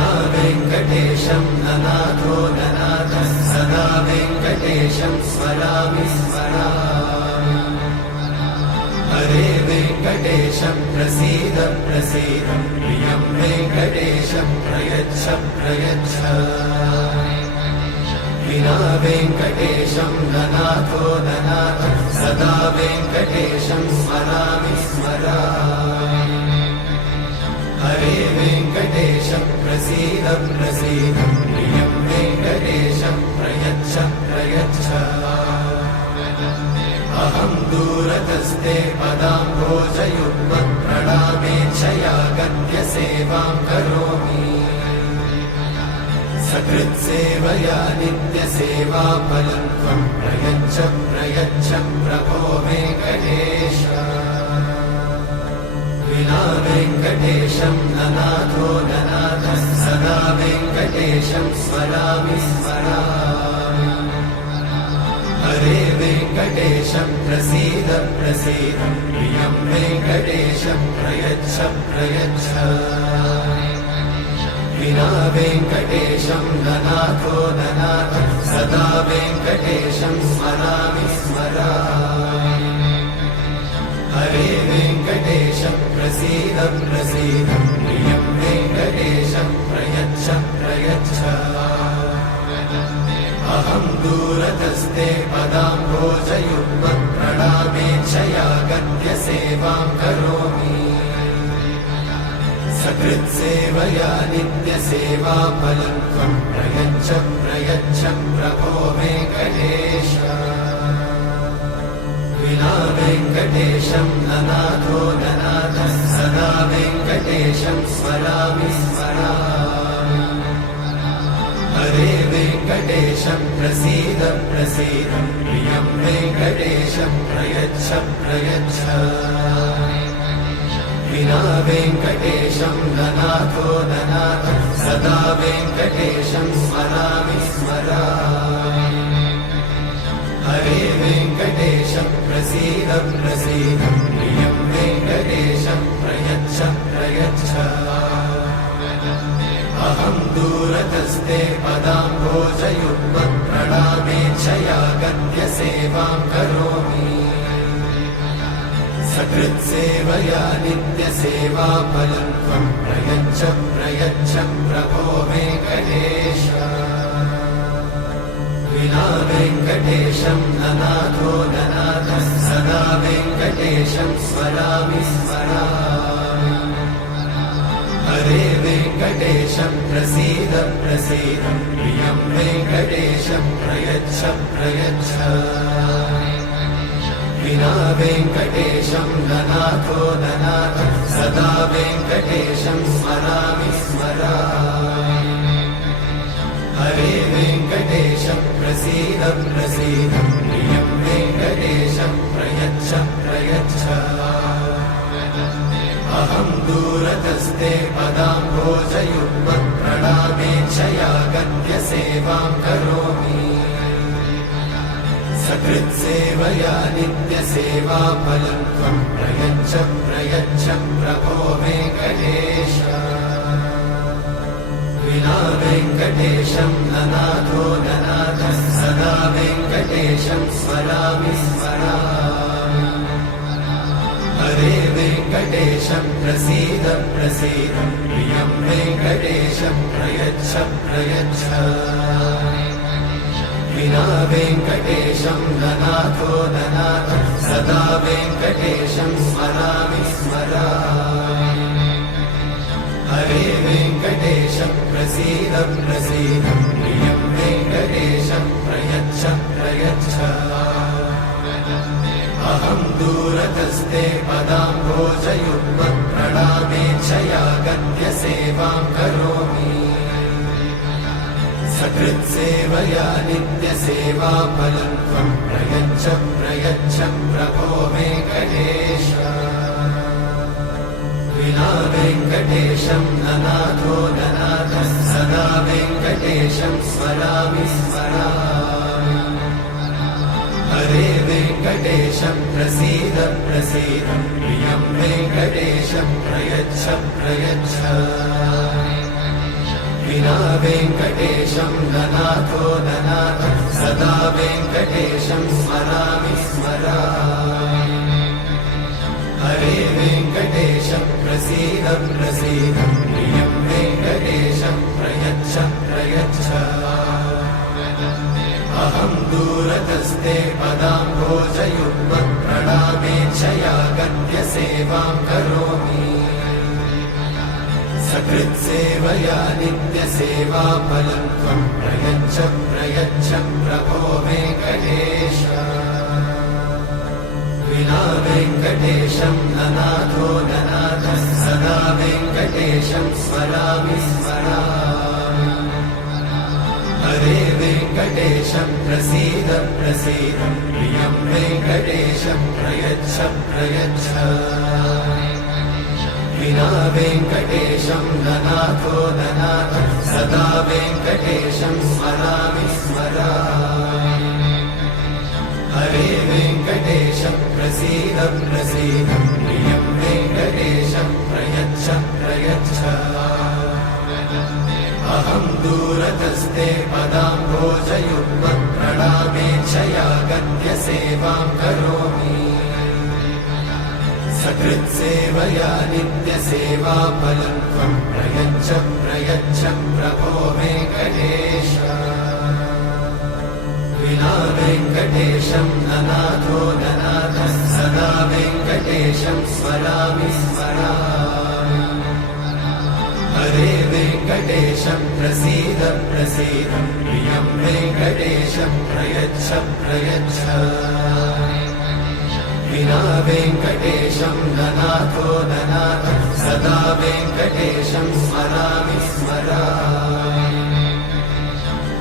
विना वेङ्कटेशं ननाथो ननाथः सदा वेङ्कटेशं स्मरामि स्मरामि। हरे वेङ्कटेशं प्रसीद प्रसीद प्रियं वेङ्कटेशं प्रयच्छ प्रयच्छ। विना वेङ्कटेशं ननाथो ननाथः सदा वेङ्कटेशं स्मरामि स्मरामि। हरे वेङ्कटेशं प्रसीद प्रसीद प्रियं वेङ्कटेशं प्रयच्छ प्रयच्छ। अहं दूरतस्ते पदाम्भोजयुग्मत् प्रणामेच्छया गद्य सेवां करोमि। सकृत्सेवया नित्यसेवाफलं त्वं प्रयच्छ प्रयच्छ प्रभो वेङ्कटेश। विना वेङ्कटेशं ननाथो ननाथः सदा वेङ्कटेशं स्मरामि स्मरामि। हरे वेङ्कटेशं प्रसीद प्रसीद प्रियं वेङ्कटेशं प्रयच्छ प्रयच्छ। विना वेङ्कटेशं ननाथो ननाथः सदा वेङ्कटेशं स्मरामि स्मरामि। हरे वेङ्कटेशं प्रसीद प्रसीद प्रियं वेङ्कटेशं प्रयच्छ प्रयच्छ। अहं दूरतस्ते पदाम्भोजयुग्मत् प्रणामेच्छया गद्य सेवां करोमि। सकृत्सेवया नित्यसेवाफलं त्वं प्रयच्छ प्रयच्छ प्रभो वेङ्कटेश। विना वेङ्कटेशं ननाथो ननाथः सदा वेङ्कटेशं स्मरामि स्मरामि। हरे वेङ्कटेशं प्रसीद प्रसीद प्रियं वेङ्कटेशं प्रयच्छ प्रयच्छ। विना वेङ्कटेशं ननाथो ननाथः सदा वेङ्कटेशं स्मरामि स्मरामि। हरे वेङ्कटेशं प्रसीद प्रसीद प्रियं वेङ्कटेशं प्रयच्छ प्रयच्छ। अहं दूरतस्ते पदाम्भोजयुग्मत् प्रणामेच्छया गद्य सेवां करोमि। सकृत्सेवया नित्यसेवाफलं त्वं प्रयच्छ प्रयच्छ प्रभो वेङ्कटेश। विना वेङ्कटेशं ननाथो ननाथः सदा वेङ्कटेशं स्मरामि स्मरामि। हरे वेङ्कटेशं प्रसीद प्रसीद प्रियं वेङ्कटेशं प्रयच्छ प्रयच्छ। विना वेङ्कटेशं ननाथो ननाथः सदा वेङ्कटेशं स्मरामि स्मरामि। हरे वेङ्कटेशं प्रसीद प्रसीद प्रियं वेङ्कटेशं प्रयच्छ प्रयच्छ। अहं दूरतस्ते पदाम्भोजयुग्मत् प्रणामेच्छया गद्य सेवां करोमि। सकृत्सेवया नित्यसेवाफलं त्वं प्रयच्छ प्रयच्छ प्रभो वेङ्कटेश। विना वेङ्कटेशं ननाथो ननाथः सदा वेङ्कटेशं स्मरामि स्मरामि। हरे वेङ्कटेशं प्रसीद प्रसीद प्रियं वेङ्कटेशं प्रयच्छ प्रयच्छ। विना वेङ्कटेशं ननाथो ननाथः सदा वेङ्कटेशं स्मरामि स्मरामि। हरे वेङ्कटेशं प्रसीद प्रसीद प्रियं वेङ्कटेशं प्रयच्छ प्रयच्छ। अहं दूरतस्ते पदाम्भोजयुग्मत् प्रणामेच्छया गद्य सेवां करोमि। सकृत्सेवया नित्यसेवाफलं त्वं प्रयच्छ प्रयच्छ प्रभो वेङ्कटेश। विना वेङ्कटेशं ननाथो ननाथः सदा वेङ्कटेशं स्मरामि स्मरामि। हरे वेङ्कटेशं प्रसीद प्रसीद प्रियं वेङ्कटेशं प्रयच्छ प्रयच्छ। विना वेङ्कटेशं ननाथो ननाथः सदा वेङ्कटेशं स्मरामि स्मरामि हरे वेङ्कटेश प्रसीद प्रसीद प्रियं वेङ्कटेशं प्रयच्छ प्रयच्छ अहं दूरतस्ते पदाम्भोजयुग्मः प्रणामेच्छया गद्य सेवां करोमि सकृत्सेवया नित्यसेवाफलं त्वं प्रयच्छ प्रयच्छ प्रभो वेङ्कटेश विना वेङ्कटेशं ननाथो ननाथः सदा वेङ्कटेशं स्मरामि स्मरामि हरे वेङ्कटेश प्रसीद प्रसीद प्रियं वेङ्कटेशं प्रयच्छ प्रयच्छ विना वेङ्कटेशं ननाथो ननाथः सदा वेङ्कटेशं स्मरामि स्मरामि हरे वेङ्कटेश प्रसीद प्रसीद प्रियं वेङ्कटेशं प्रयच्छ प्रयच्छ अहं दूरतस्ते पदाम्भोजयुग्मः प्रणामेच्छया गद्य सेवां करोमि सकृत्सेवया नित्यसेवाफलं त्वं प्रयच्छ प्रयच्छ प्रभो वेङ्कटेश विना वेङ्कटेशं ननाथो ननाथः सदा वेङ्कटेशं स्मरामि स्मरामि हरे वेङ्कटेश प्रसीद प्रसीद प्रियं वेङ्कटेशं प्रयच्छ प्रयच्छ विना वेङ्कटेशं ननाथो ननाथः सदा वेङ्कटेशं स्मरामि स्मरामि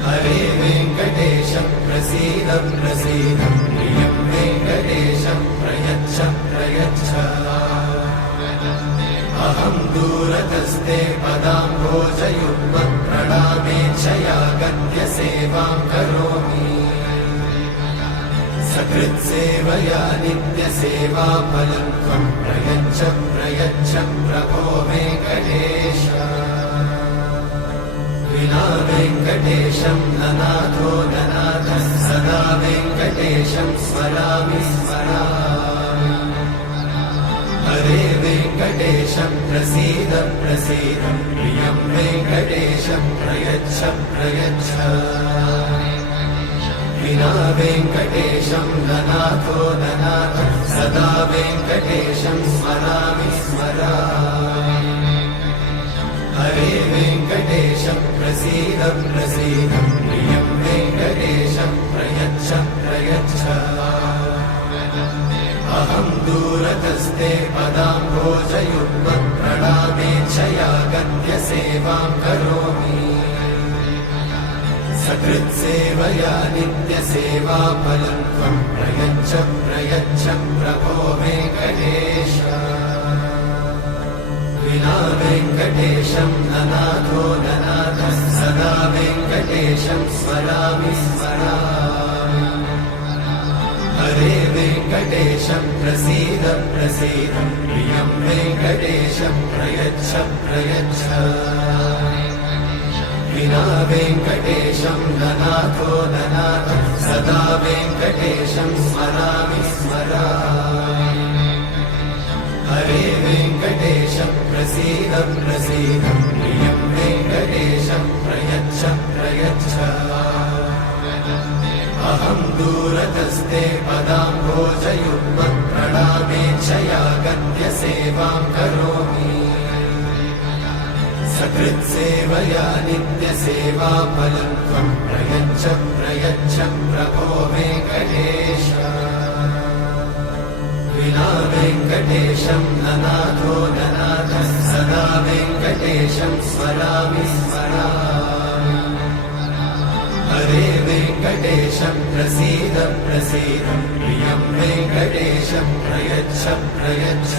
हरे वेङ्कटेश प्रसीद प्रसीद प्रियं वेङ्कटेशं प्रयच्छ प्रयच्छ अहं दूरतस्ते पदाम्भोजयुग्मः प्रणामेच्छया गद्य सेवां करोमि सकृत्सेवया नित्यसेवाफलं त्वं प्रयच्छ प्रयच्छ प्रभो वेङ्कटेश विना वेङ्कटेशं ननाथो ननाथः सदा वेङ्कटेशं स्मरामि स्मरामि हरे वेङ्कटेश प्रसीद प्रसीद प्रियं वेङ्कटेशं प्रयच्छ प्रयच्छ विना वेङ्कटेशं ननाथो ननाथः सदा वेङ्कटेशं स्मरामि स्मरामि हरे वेङ्कटेश प्रसीद प्रसीद प्रियं वेङ्कटेशं प्रयच्छ प्रयच्छ अहं दूरतस्ते पदाम्भोजयुग्मः प्रणामेच्छया गद्य सेवां करोमि सकृत्सेवया नित्यसेवाफलं त्वं प्रयच्छ प्रयच्छ प्रभो वेङ्कटेश विना वेङ्कटेशं ननाथो ननाथः सदा वेङ्कटेशं स्मरामि स्मरामि हरे वेङ्कटेश प्रसीद प्रसीद प्रियं वेङ्कटेशं प्रयच्छ प्रयच्छ विना वेङ्कटेशं ननाथो ननाथः सदा वेङ्कटेशं स्मरामि स्मरामि हरे वेङ्कटेश प्रसीद प्रसीद प्रियं वेङ्कटेशं प्रयच्छ प्रयच्छ अहं दूरतस्ते पदाम्भोजयुग्मः प्रणामेच्छया गद्य सेवां करोमि सकृत्सेवया नित्यसेवाफलं त्वं प्रयच्छ प्रयच्छ प्रभो वेङ्कटेश विना वेङ्कटेशं ननाथो ननाथः सदा वेङ्कटेशं स्मरामि स्मरामि हरे वेङ्कटेश प्रसीद प्रसीद प्रियं वेङ्कटेशं प्रयच्छ प्रयच्छ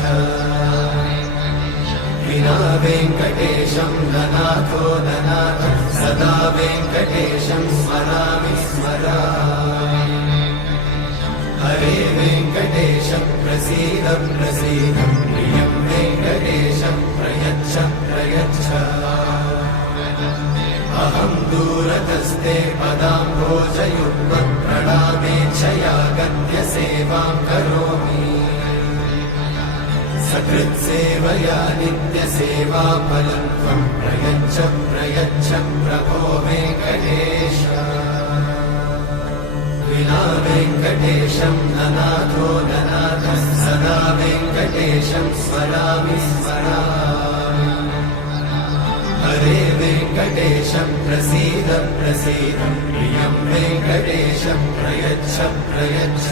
विना वेङ्कटेशं ननाथो ननाथः सदा वेङ्कटेशं स्मरामि स्मरामि हरे वेङ्कटेश प्रसीद प्रसीद प्रियं वेङ्कटेशं प्रयच्छ प्रयच्छ अहं दूरतस्ते पदाम्भोजयुग्मप्रणामेच्छया गद्यसेवां करोमि सकृत्सेवया नित्यसेवाफलं त्वं प्रयच्छ प्रयच्छ प्रभो वेङ्कटेश विना वेङ्कटेशं ननाथो ननाथः सदा वेङ्कटेशं स्मरामि स्मरामि हरे वेङ्कटेशं प्रसीद प्रसीद प्रियं वेङ्कटेशं प्रयच्छ प्रयच्छ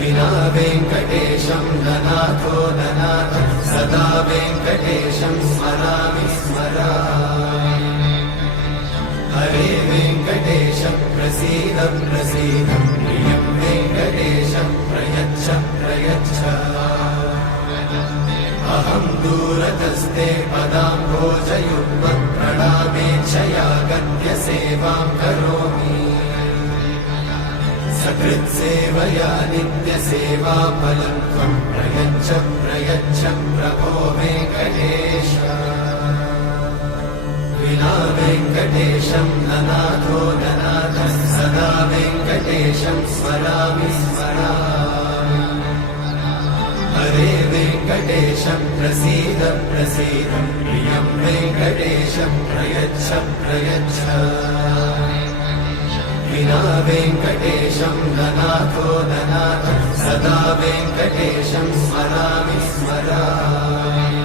विना वेङ्कटेशं ननाथो ननाथः सदा वेङ्कटेशं स्मरामि स्मरामि हरे वेङ्कटेशं प्रसीद प्रसीद प्रियं वेङ्कटेशं प्रयच्छ प्रयच्छ अहं दूरतस्ते पदाम्भोजयुग्मप्रणामेच्छया गद्यसेवां करोमि सकृत्सेवया नित्यसेवाफलं त्वं प्रयच्छ प्रयच्छ प्रभो वेङ्कटेश विना वेङ्कटेशं ननाथो ननाथः सदा वेङ्कटेशं स्मरामि स्मरामि हरे वेङ्कटेशं प्रसीद प्रसीद प्रियं वेङ्कटेशं प्रयच्छ प्रयच्छ विना वेङ्कटेशं ननाथो ननाथः सदा वेङ्कटेशं स्मरामि स्मरामि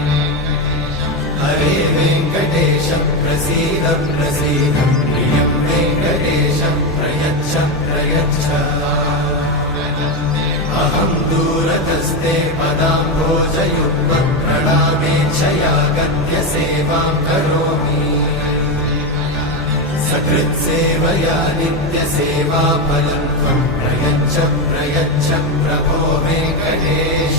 हरे वेङ्कटेशं प्रसीद प्रसीद प्रियं वेङ्कटेशं प्रयच्छ प्रयच्छ अहं दूरतस्ते पदाम्भोजयुग्मप्रणामेच्छया गद्यसेवां करोमि सकृत्सेवया नित्यसेवाफलं त्वं प्रयच्छ प्रयच्छ प्रभो वेङ्कटेश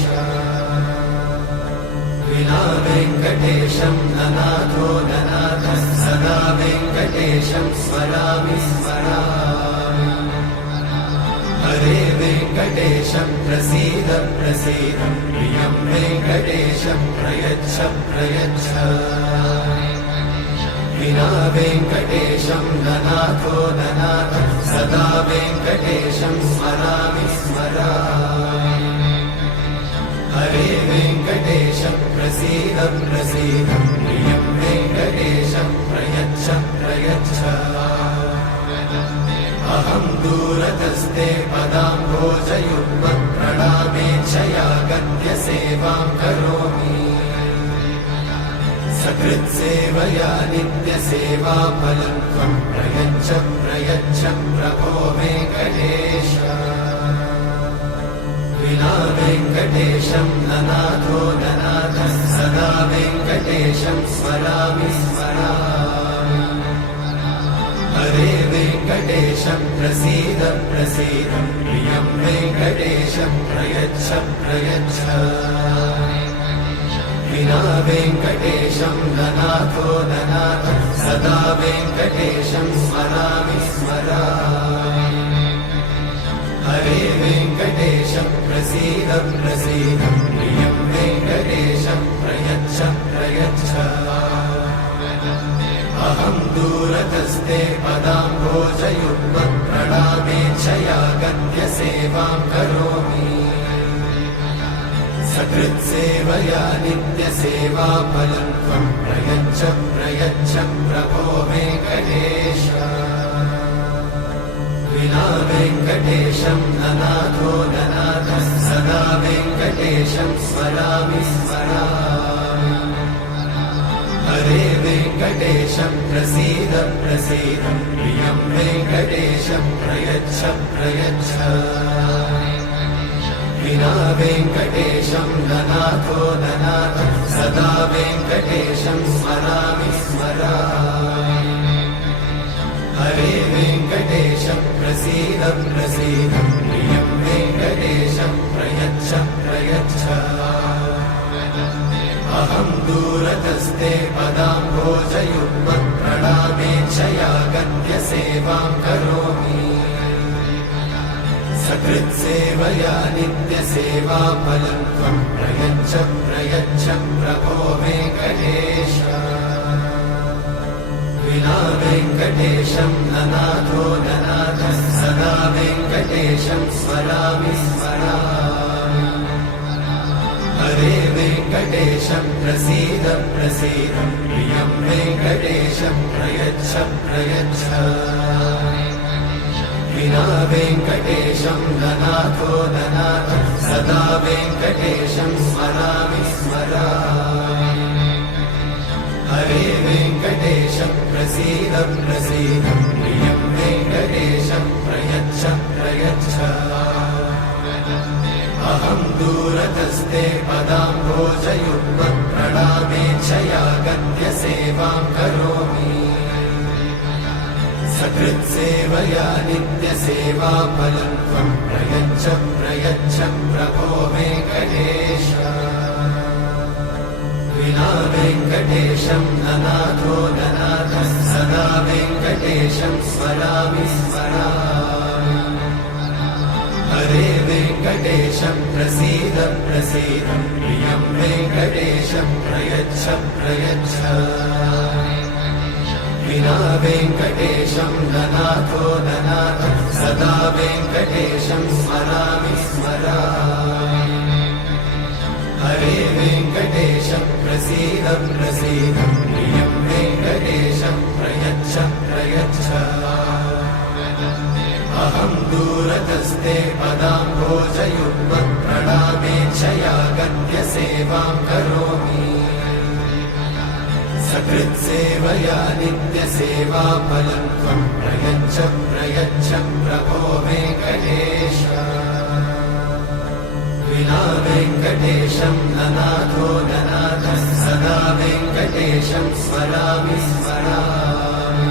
विना वेङ्कटेशं ननाथो ननाथः सदा वेङ्कटेशं स्मरामि स्मरामि हरे वेङ्कटेशं प्रसीद प्रसीद प्रियं वेङ्कटेशं प्रयच्छ प्रयच्छ विना वेङ्कटेशं ननाथो ननाथः सदा वेङ्कटेशं स्मरामि स्मरामि हरे वेङ्कटेशं प्रसीद प्रसीद प्रियं वेङ्कटेशं प्रयच्छ प्रयच्छ अहं दूरतस्ते पदाम्भोजयुग्मप्रणामेच्छया गद्यसेवां करोमि सकृत्सेवया नित्यसेवाफलं त्वं प्रयच्छ प्रयच्छ प्रभो वेङ्कटेश विना वेङ्कटेशं ननाथो ननाथः सदा वेङ्कटेशं स्मरामि स्मरामि हरे वेङ्कटेशं प्रसीद प्रसीद प्रियं वेङ्कटेशं प्रयच्छ प्रयच्छ विना वेङ्कटेशं ननाथो ननाथः सदा वेङ्कटेशं स्मरामि स्मरामि हरे वेङ्कटेशं प्रसीद प्रसीद प्रियं वेङ्कटेशं प्रयच्छ प्रयच्छ अहं दूरतस्ते पदाम्भोजयुग्मप्रणामेच्छया गद्यसेवां करोमि सकृत्सेवया नित्यसेवाफलं त्वं प्रयच्छ प्रयच्छ प्रभो वेङ्कटेश विना वेङ्कटेशं ननाथो ननाथः सदा वेङ्कटेशं स्मरामि स्मरामि हरे वेङ्कटेशं प्रसीद प्रसीद प्रियं वेङ्कटेशं प्रयच्छ प्रयच्छ विना वेङ्कटेशं ननाथो ननाथः सदा वेङ्कटेशं स्मरामि स्मरामि हरे वेङ्कटेशं प्रसीद प्रसीद प्रियं वेङ्कटेशं प्रयच्छ प्रयच्छ अहं दूरतस्ते पदाम्भोजयुग्मप्रणामेच्छया गद्यसेवां करोमि सकृत्सेवया नित्यसेवाफलं त्वं प्रयच्छ प्रयच्छ प्रभो वेङ्कटेश वेङ्कटेशं ननाथो ननाथः सदा वेङ्कटेशं स्मरामि स्मरामि हरे वेङ्कटेशं प्रसीद प्रसीद प्रियं वेङ्कटेशं प्रयच्छ प्रयच्छ विना वेङ्कटेशं ननाथो ननाथः सदा वेङ्कटेशं स्मरामि स्मरामि हरे वेङ्कटेशं प्रसीद प्रसीद प्रियं वेङ्कटेशं प्रयच्छ प्रयच्छ अहं दूरतस्ते पदाम्भोजयुग्मं प्रणामेच्छया गत्य सेवां करोमि सकृत्सेवया नित्यसेवाफलं त्वं प्रयच्छ प्रयच्छ प्रभो वेङ्कटेश विना वेङ्कटेशं ननाथो ननाथः सदा वेङ्कटेशं स्मरामि स्मरामि हरे वेङ्कटेशं प्रसीद प्रसीद प्रियं वेङ्कटेशं प्रयच्छ प्रयच्छ विना वेङ्कटेशं ननाथो ननाथः सदा वेङ्कटेशं स्मरामि स्मरामि हरे वेङ्कटेशं प्रसीद प्रसीद प्रियं वेङ्कटेशं प्रयच्छ प्रयच्छ अहं दूरतस्ते पदाम्भोजयुग्मं प्रणामेच्छया गत्य सेवां करोमि सकृत्सेवया नित्यसेवाफलं त्वं प्रयच्छ प्रयच्छ प्रभो वेङ्कटेश विना वेङ्कटेशं ननाथो ननाथः सदा वेङ्कटेशं स्मरामि स्मरामि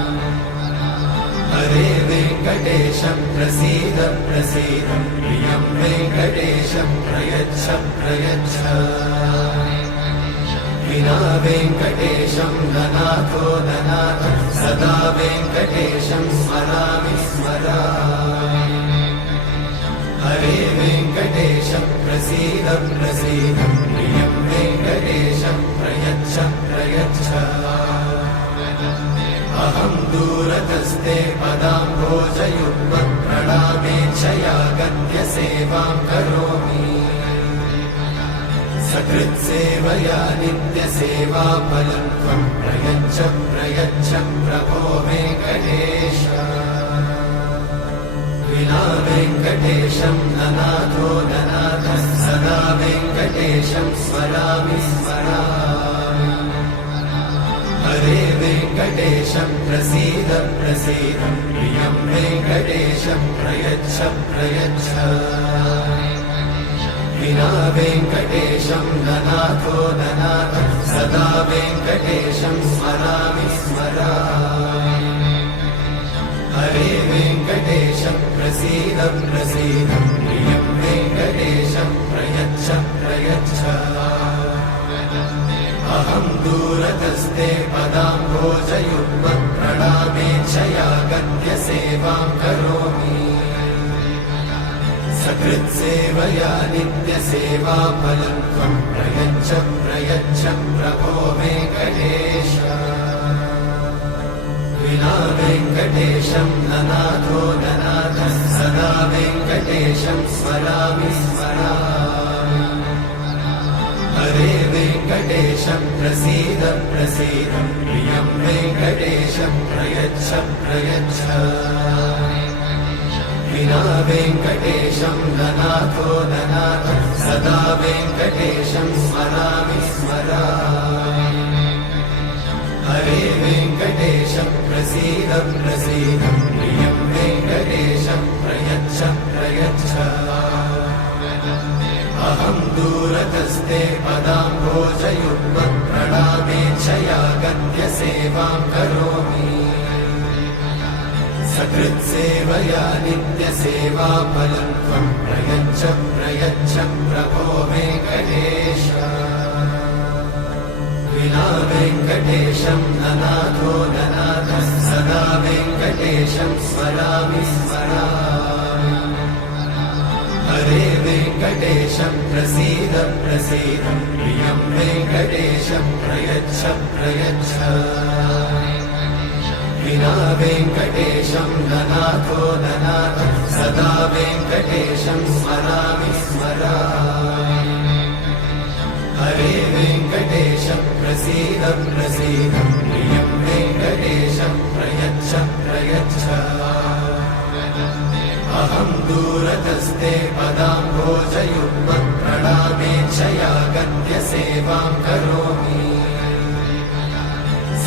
हरे वेङ्कटेशं प्रसीद प्रसीद प्रियं वेङ्कटेशं प्रयच्छ प्रयच्छ विना वेङ्कटेशं ननाथो ननाथः सदा वेङ्कटेशं स्मरामि स्मरामि हरे वेङ्कटेशं प्रसीद प्रसीद प्रियं वेङ्कटेशं प्रयच्छ प्रयच्छ अहं दूरतस्ते पदाम्भोजयुग्मं प्रणामेच्छया गत्य सेवां करोमि सकृत्सेवया नित्यसेवाफलं त्वं प्रयच्छ प्रयच्छ प्रभो वेङ्कटेश विना वेङ्कटेशं ननाथो ननाथः सदा वेङ्कटेशं स्मरामि स्मरामि हरे वेङ्कटेशं प्रसीद प्रसीद प्रियं वेङ्कटेशं प्रयच्छ प्रयच्छ विना वेङ्कटेशं ननाथो ननाथः सदा वेङ्कटेशं स्मरामि स्मरामि हरे वेङ्कटेशं प्रसीद प्रसीद प्रियं वेङ्कटेशं प्रयच्छ प्रयच्छ अहं दूरतस्ते पदाम्भोजयुग्मं प्रणामेच्छया गत्य सेवां करोमि सकृत्सेवया नित्यसेवाफलं त्वं प्रयच्छ प्रयच्छ प्रभो वेङ्कटेश विना वेङ्कटेशं ननाथो ननाथः सदा वेङ्कटेशं स्मरामि स्मरामि हरे वेङ्कटेशं प्रसीद प्रसीद प्रियं वेङ्कटेशं प्रयच्छ प्रयच्छ विना वेङ्कटेशं ननाथो ननाथः सदा वेङ्कटेशं स्मरामि स्मरामि हरे वेङ्कटेशं प्रसीद प्रसीद प्रियं वेङ्कटेशं प्रयच्छ प्रयच्छ अहं दूरतस्ते पदाम्भोजयुग्मं प्रणामेच्छया गत्य सेवां करोमि सकृत्सेवया नित्यसेवाफलं त्वं प्रयच्छ प्रयच्छ प्रभो वेङ्कटेश विना वेङ्कटेशं ननाथो ननाथः सदा वेङ्कटेशं स्मरामि स्मरामि हरे वेङ्कटेशं प्रसीद प्रसीद प्रियं वेङ्कटेशं प्रयच्छ प्रयच्छ विना वेङ्कटेशं ननाथो ननाथ सदा वेङ्कटेशं स्मरामि स्मरामि हरे वेङ्कटेश प्रसीद प्रसीद प्रियं वेङ्कटेशं प्रयच्छ प्रयच्छ अहं दूरतस्ते पदाम्भोजयुग्मं प्रणामेच्छया गत्य सेवां करोमि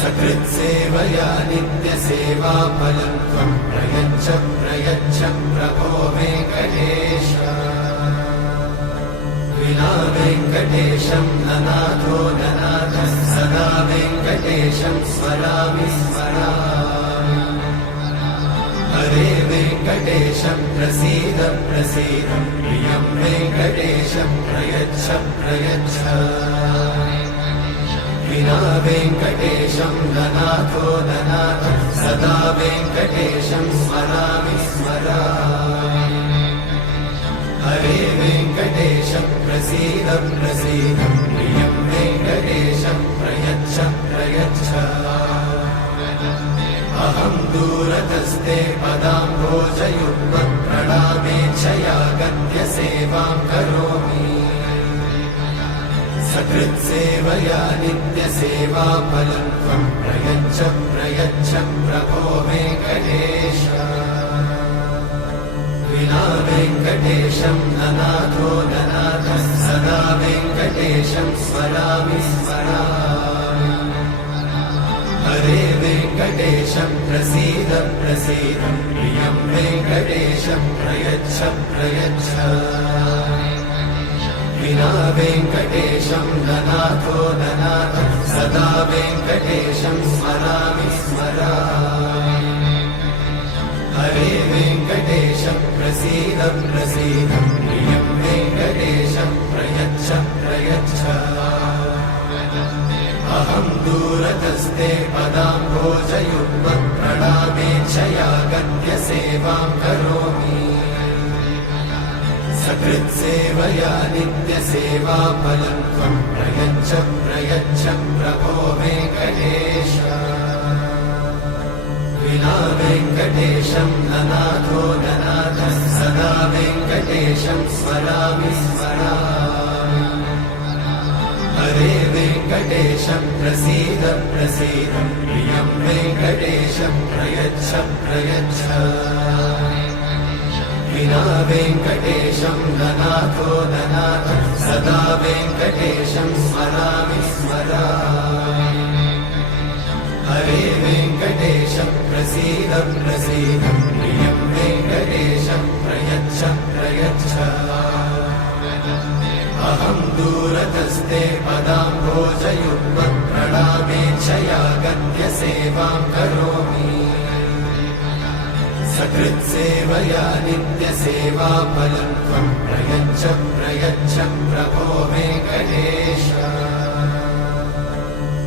सकृत्सेवया नित्यसेवाफलं त्वं प्रयच्छ प्रयच्छ प्रभो वेङ्कटेश विना वेङ्कटेशं ननाथो ननाथ सदा वेङ्कटेशं स्मरामि स्मरामि हरे वेङ्कटेश प्रसीद प्रसीद प्रियं वेङ्कटेशं प्रयच्छ प्रयच्छ विना वेङ्कटेशं ननाथो ननाथ सदा वेङ्कटेशं स्मरामि स्मरामि हरे वेङ्कटेश प्रसीद प्रसीद प्रियं वेङ्कटेशं प्रयच्छ प्रयच्छ अहं दूरतस्ते पदाम्भोजयुग्मं प्रणामेच्छया गत्य सेवां करोमि सकृत्सेवया नित्यसेवाफलं त्वं प्रयच्छ प्रयच्छ प्रभो वेङ्कटेश विना वेङ्कटेशं ननाथो ननाथ सदा वेङ्कटेशं स्मरामि स्मरामि हरे वेङ्कटेश प्रसीद प्रसीद प्रियं वेङ्कटेशं प्रयच्छ प्रयच्छ विना वेङ्कटेशं ननाथो ननाथ सदा वेङ्कटेशं स्मरामि स्मरामि हरे वेङ्कटेश प्रसीद प्रसीद प्रियं वेङ्कटेशं प्रयच्छ प्रयच्छ अहं दूरतस्ते पदाम्भोजयुग्मं प्रणामेच्छया गत्य सेवां करोमि सकृत्सेवया नित्यसेवाफलं त्वं प्रयच्छ प्रयच्छ प्रभो वेङ्कटेश विना वेङ्कटेशं ननाथो ननाथ सदा वेङ्कटेशं स्मरामि स्मरामि हरे वेङ्कटेश प्रसीद प्रसीद प्रियं वेङ्कटेशं प्रयच्छ प्रयच्छ विना वेङ्कटेशं ननाथो ननाथ सदा वेङ्कटेशं स्मरामि स्मरामि हरे वेङ्कटेश प्रसीद प्रसीद प्रियं वेङ्कटेशं प्रयच्छ प्रयच्छ अहं दूरतस्ते पदाम्भोजयुग्मं प्रणामेच्छया गत्य सेवां करोमि सकृत्सेवया नित्यसेवाफलं त्वं प्रयच्छ प्रयच्छ प्रभो वेङ्कटेश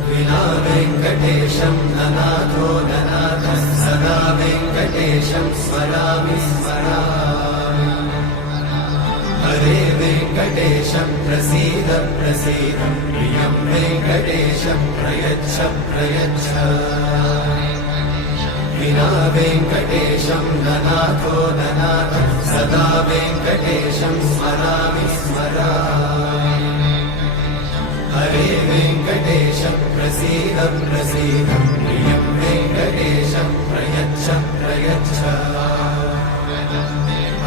विना वेङ्कटेशं ननाथो ननाथ सदा वेङ्कटेशं स्मरामि स्मरामि हरे वेङ्कटेश प्रसीद प्रसीद प्रियं वेङ्कटेशं प्रयच्छ प्रयच्छ विना वेङ्कटेशं ननाथो ननाथ सदा वेङ्कटेशं स्मरामि स्मरामि हरे वेङ्कटेश प्रसीद प्रसीद प्रियं वेङ्कटेशं प्रयच्छ प्रयच्छ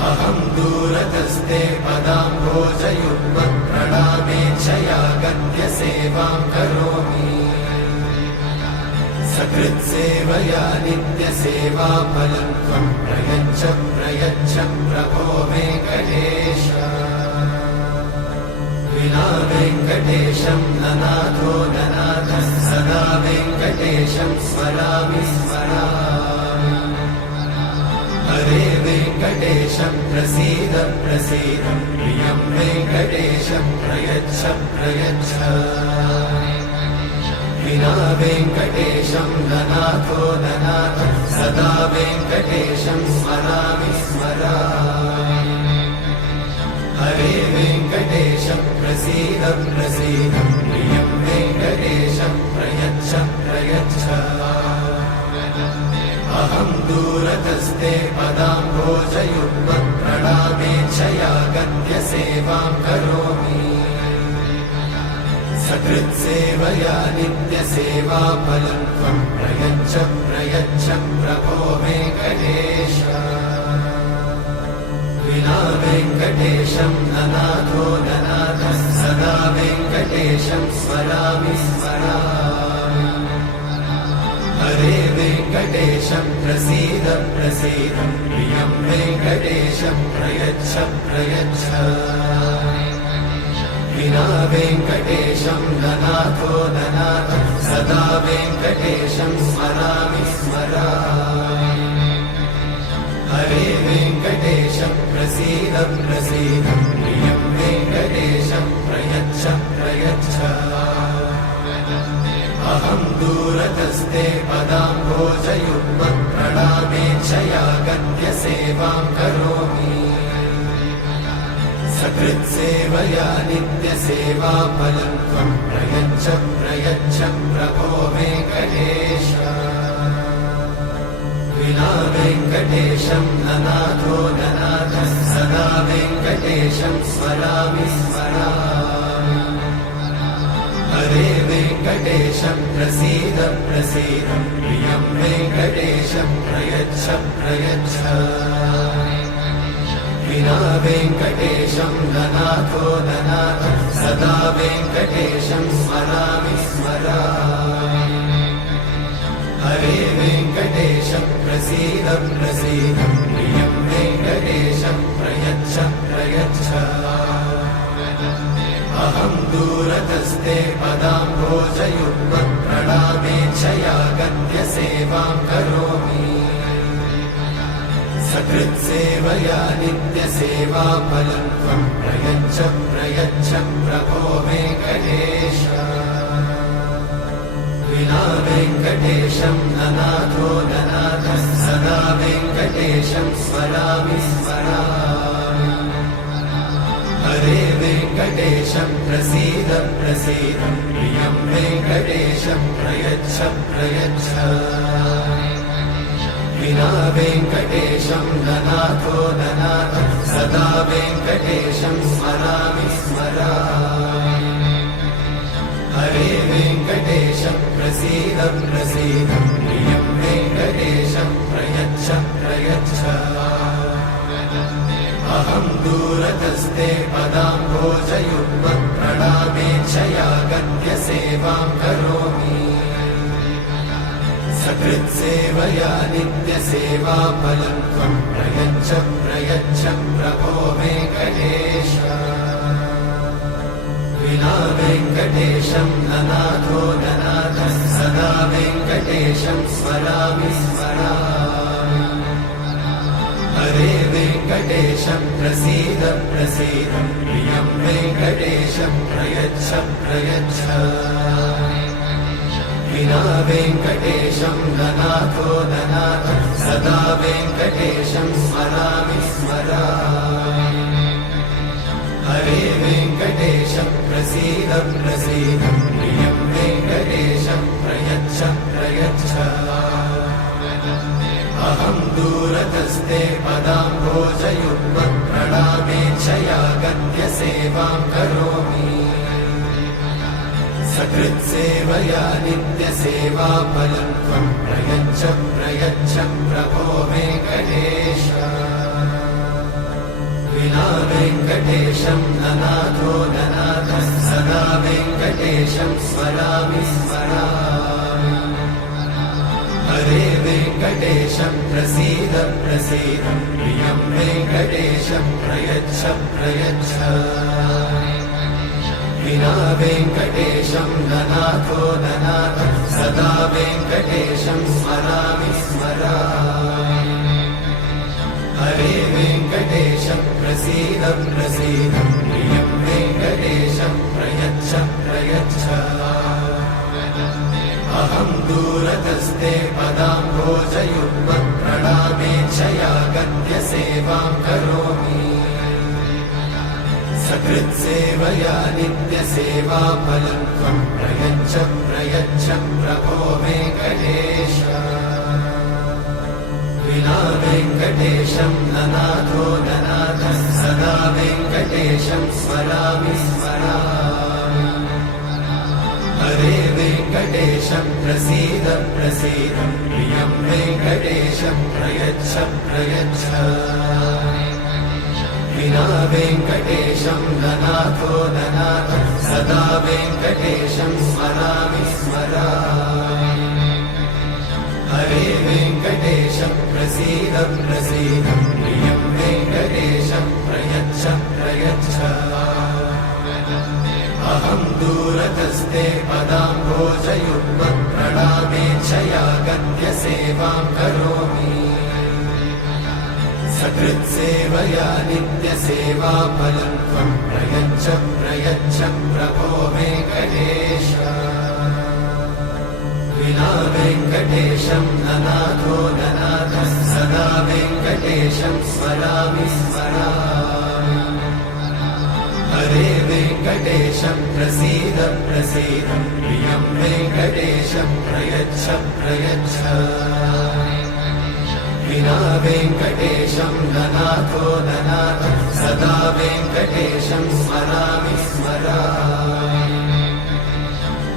अहं दूरतस्ते पदाम्भोजयुग्मं प्रणामेच्छया गत्य सेवां करोमि सकृत्सेवया नित्यसेवाफलं त्वं प्रयच्छ प्रयच्छ प्रभो वेङ्कटेश विना वेङ्कटेशं ननाथो ननाथ सदा वेङ्कटेशं स्मरामि स्मरामि हरे वेङ्कटेश प्रसीद प्रसीद प्रियं वेङ्कटेशं प्रयच्छ प्रयच्छ विना वेङ्कटेशं ननाथो ननाथ सदा वेङ्कटेशं स्मरामि स्मरामि हरे वेङ्कटेश प्रसीद प्रसीद प्रियं वेङ्कटेशं प्रयच्छ प्रयच्छ अहं दूरतस्ते पदाम्भोजयुग्मप्रणामेच्छया गद्यसेवां करोमि सकृत्सेवया नित्यसेवाफलं त्वं प्रयच्छ प्रयच्छ प्रभो वेङ्कटेश विना वेङ्कटेशं ननाथो ननाथः सदा वेङ्कटेशं स्मरामि स्मरामि हरे वेङ्कटेशं प्रसीद प्रसीद प्रियं वेङ्कटेशं प्रयच्छ प्रयच्छ विना वेङ्कटेशं ननाथो ननाथः सदा वेङ्कटेशं स्मरामि स्मरामि हरे वेङ्कटेशं प्रसीद प्रसीद प्रियं वेङ्कटेशं प्रयच्छ प्रयच्छ अहं दूरतस्ते पदाम्भोजयुग्मप्रणामेच्छया गद्यसेवां करोमि सकृत्सेवया नित्यसेवाफलं त्वं प्रयच्छ प्रयच्छ प्रभो वेङ्कटेश विना वेङ्कटेशं ननाथो ननाथः सदा वेङ्कटेशं स्मरामि स्मरामि हरे वेङ्कटेशं प्रसीद प्रसीद प्रियं वेङ्कटेशं प्रयच्छ प्रयच्छ विना वेङ्कटेशं ननाथो ननाथः सदा वेङ्कटेशं स्मरामि स्मरामि हरे वेङ्कटेशं प्रसीद प्रसीद प्रियं वेङ्कटेशं प्रयच्छ प्रयच्छ अहं दूरतस्ते पदाम्भोजयुग्मप्रणामेच्छया गद्यसेवां करोमि सकृत्सेवया नित्यसेवाफलं त्वं प्रयच्छ प्रयच्छ प्रभो वेङ्कटेश विना वेङ्कटेशं ननाथो ननाथः सदा वेङ्कटेशं स्मरामि स्मरामि हरे वेङ्कटेशं प्रसीद प्रसीद प्रियं वेङ्कटेशं प्रयच्छ प्रयच्छ विना वेङ्कटेशं ननाथो ननाथः सदा वेङ्कटेशं स्मरामि स्मरामि हरे वेङ्कटेशं प्रसीद प्रसीद प्रियं वेङ्कटेशं प्रयच्छ प्रयच्छ अहं दूरतस्ते पदाम्भोजयुग्मप्रणामेच्छया गद्यसेवां करोमि सकृत्सेवया नित्यसेवाफलं त्वं प्रयच्छ प्रयच्छ प्रभो वेङ्कटेश विना वेङ्कटेशं ननाथो ननाथः सदा वेङ्कटेशं स्मरामि स्मरामि हरे वेङ्कटेशं प्रसीद प्रसीद प्रियं वेङ्कटेशं प्रयच्छ प्रयच्छ विना वेङ्कटेशं ननाथो ननाथः सदा वेङ्कटेशं स्मरामि स्मरामि हरे वेङ्कटेशं प्रसीद प्रसीद प्रियं वेङ्कटेशं प्रयच्छ प्रयच्छ अहं दूरतस्ते पदाम्भोजयुग्मप्रणामेच्छया गद्यसेवां करोमि सकृत्सेवया नित्यसेवाफलं त्वं प्रयच्छ प्रयच्छ प्रभो वेङ्कटेश विना वेङ्कटेशं ननाथो ननाथः सदा वेङ्कटेशं स्मरामि स्मरामि हरे वेङ्कटेशं प्रसीद प्रसीद प्रियं वेङ्कटेशं प्रयच्छ प्रयच्छ विना वेङ्कटेशं ननाथो ननाथः सदा वेङ्कटेशं स्मरामि स्मरामि हरे वेङ्कटेशं प्रसीद प्रसीद प्रियं वेङ्कटेशं प्रयच्छ प्रयच्छ अहं दूरतस्ते पदाम्भोजयुग्मप्रणामेच्छया गद्यसेवां करोमि सकृत्सेवया नित्यसेवाफलं त्वं प्रयच्छ प्रयच्छ प्रभो वेङ्कटेश वेङ्कटेशं ननाथो ननाथः सदा वेङ्कटेशं स्मरामि स्मरामि हरे वेङ्कटेशं प्रसीद प्रसीद प्रियं वेङ्कटेशं प्रयच्छ प्रयच्छ विना वेङ्कटेशं ननाथो ननाथः सदा वेङ्कटेशं स्मरामि स्मरामि हरे वेङ्कटेशं प्रसीद प्रसीद प्रियं वेङ्कटेशं प्रयच्छ प्रयच्छ अहं दूरतस्ते पदाम्भोजयुग्मं प्रणामेच्छयागत्य सेवां करोमि सकृत्सेवया नित्यसेवाफलं त्वं प्रयच्छ प्रयच्छ प्रभो वेङ्कटेश विना वेङ्कटेशं ननाथो ननाथः सदा वेङ्कटेशं स्मरामि स्मरामि हरे वेङ्कटेशं प्रसीद प्रसीद प्रियं वेङ्कटेशं प्रयच्छ प्रयच्छ विना वेङ्कटेशं ननाथो ननाथः सदा वेङ्कटेशं स्मरामि स्मरामि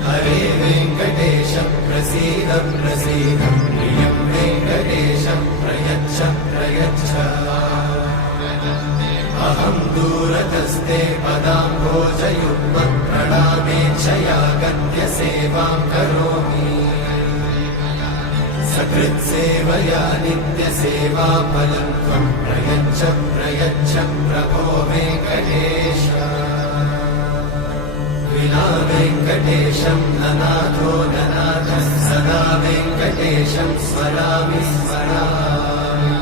हरे वेङ्कटेशं प्रसीद प्रसीद प्रियं वेङ्कटेशं प्रयच्छ प्रयच्छ अहं दूरतस्ते पदाम्भोजयुग्मं प्रणामेच्छयागत्य सेवां करोमि सकृत्सेवया नित्यसेवाफलं त्वं प्रयच्छ प्रयच्छ प्रभो वेङ्कटेश विना वेङ्कटेशं ननाथो ननाथः सदा वेङ्कटेशं स्मरामि स्मरामि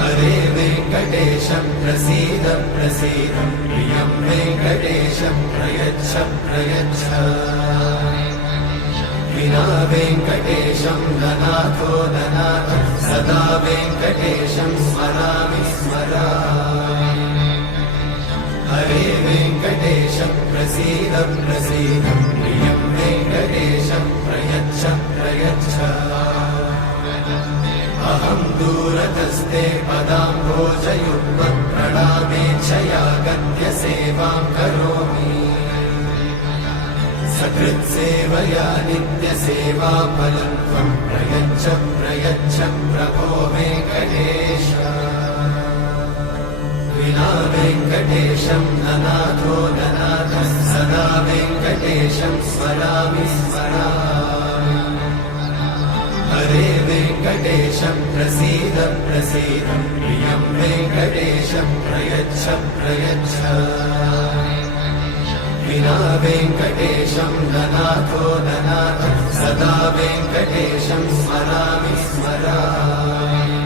हरे वेङ्कटेशं प्रसीद प्रसीद प्रियं वेङ्कटेशं प्रयच्छ प्रयच्छ विना वेङ्कटेशं ननाथो ननाथः सदा वेङ्कटेशं स्मरामि स्मरामि हरे वेङ्कटेशं प्रसीद प्रसीद प्रियं वेङ्कटेशं प्रयच्छ प्रयच्छ अहं दूरतस्ते पदाम्भोजयुग्मं प्रणामेच्छयागत्य सेवां करोमि सकृत्सेवया नित्यसेवाफलं त्वं प्रयच्छ प्रयच्छ प्रभो वेङ्कटेश विना वेङ्कटेशं ननाथो ननाथः सदा वेङ्कटेशं स्मरामि स्मरामि हरे वेङ्कटेशं प्रसीद प्रसीद प्रियं वेङ्कटेशं प्रयच्छ प्रयच्छ विना वेङ्कटेशं ननाथो ननाथः सदा वेङ्कटेशं स्मरामि स्मरामि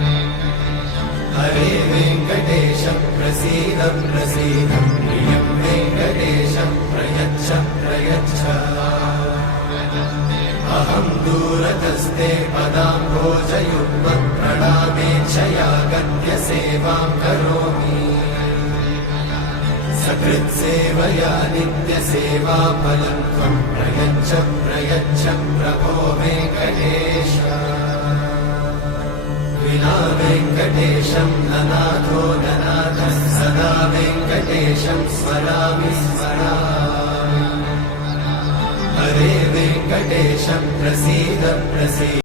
हरे वेङ्कटेशं प्रसीद प्रसीद प्रियं वेङ्कटेशं प्रयच्छ प्रयच्छ अहं दूरतस्ते पदाम्भोजयुग्मं प्रणामेच्छयागत्य सेवां करोमि सकृत्सेवया नित्यसेवाफलं त्वं प्रयच्छ प्रयच्छ प्रभो वेङ्कटेश विना वेङ्कटेशं ननाथो ननाथः सदा वेङ्कटेशं स्मरामि स्मरामि हरे वेङ्कटेशं प्रसीद प्रसीद